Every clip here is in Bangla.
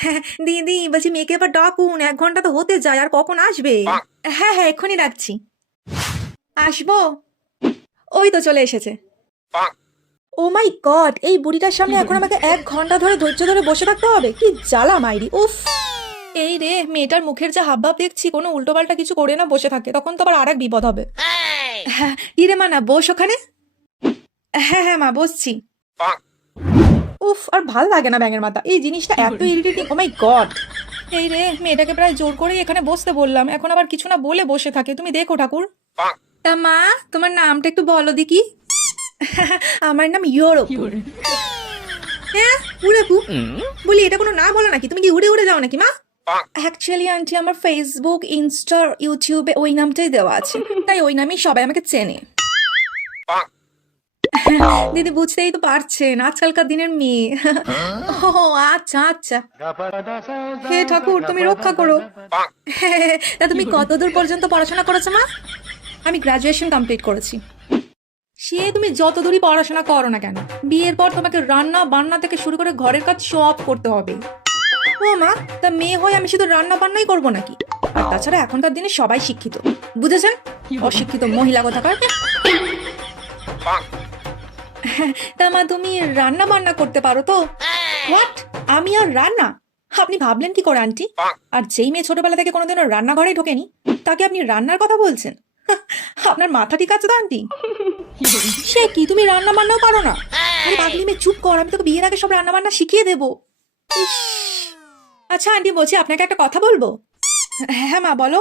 হ্যাঁ, দিদি বলছি মেয়েকে এবার ডাকুন, 1 ঘন্টা তো হতে যায়, আর কখন আসবে? হ্যাঁ হ্যাঁ, এক্ষুনি ডাকছি। আসবো? ওই তো চলে এসেছে। ও মাই গড, এই বুড়িটার সামনে এখন আমাকে 1 ঘন্টা ধরে ধৈর্য ধরে বসে থাকতে হবে? কি জ্বালা মাইরি, উফ। এই রে, মেয়েটার মুখের যা হাবভাব দেখছি, কোনো উল্টোপাল্টা কিছু করে না বসে থাকে, তখন তো আবার আরেক বিপদ হবে। হ্যাঁ, কি রে মা, না বস ওখানে। হ্যাঁ হ্যাঁ মা, বসছি। উফ, আর ভাল লাগে না ব্যাঙের মাথা, এই জিনিসটা এত ইরিটেটিং, ও মাই গড। এই রে, মেয়েটাকে প্রায় জোর করেই এখানে বসতে বললাম, এখন আবার কিছু না বলে বসে থাকে। তুমি দেখো ঠাকুর। তা মা, তোমার নামটা একটু বলো দেখি। আমার নাম ইউরোপ। হ্যাঁ, উড়েপু? বলি এটা কোনো নাম হলো নাকি? তুমি কি উড়ে উড়ে যাও নাকি মা? অ্যাকচুয়ালি আন্টি, আমার ফেসবুক, ইনস্টা, ইউটিউবে ওই নামটাই দেওয়া আছে, তাই ওই নামেই সবাই আমাকে চেনে। দিদি বুঝতেই তো পারছেন, আজকালকার দিনের মেয়ে। ও আচ্ছা আচ্ছা। হে ঠাকুর, তুমি রক্ষা করো। তা তুমি কতদূর পর্যন্ত পড়াশোনা করেছো মা? আমি গ্রাজুয়েশন কমপ্লিট করেছি। সে তুমি যত দূরই পড়াশোনা করো না কেন, বিয়ের পর তোমাকে রান্না বান্না থেকে শুরু করে ঘরের কাজ সব করতে হবে। ও মা, তা মেয়ে হয়ে আমি শুধু রান্না বান্নাই করবো নাকি? আর তাছাড়া এখনকার দিনে সবাই শিক্ষিত, বুঝেছেন? অশিক্ষিত মহিলা কোথাকার। তা মা, তুমি রান্না বান্না করতে পারো তো? হোয়াট? আমি আর রান্না? আপনি ভাবলেন কি করে আন্টি? আর যেই মেয়ে ছোটবেলা থেকে কোনোদিনও রান্নাঘরেই ঢোকেনি, তাকে আপনি রান্নার কথা বলছেন? আপনার মাথা ঠিক আছে তো আন্টি? সে কি, তুমি রান্না বান্নাও পারো না? আরে পাগলি মেয়ে, চুপ কর, আমি তোকে বিয়ের আগে সব রান্না বান্না শিখিয়ে দেবো। ইস। আচ্ছা আন্টি, বলছি আপনাকে একটা কথা বলবো। হ্যাঁ মা, বলো।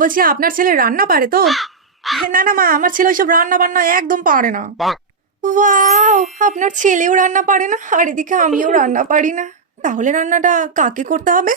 বলছি আপনার ছেলে রান্না পারে তো? না না মা, আমার ছেলে ওইসব রান্না বান্না একদম পারে না। ওয়াও, আপনার ছেলেও রান্না পারে না, আর এদিকে আমিও রান্না পারি না। তাহলে রান্নাটা কাকে করতে হবে?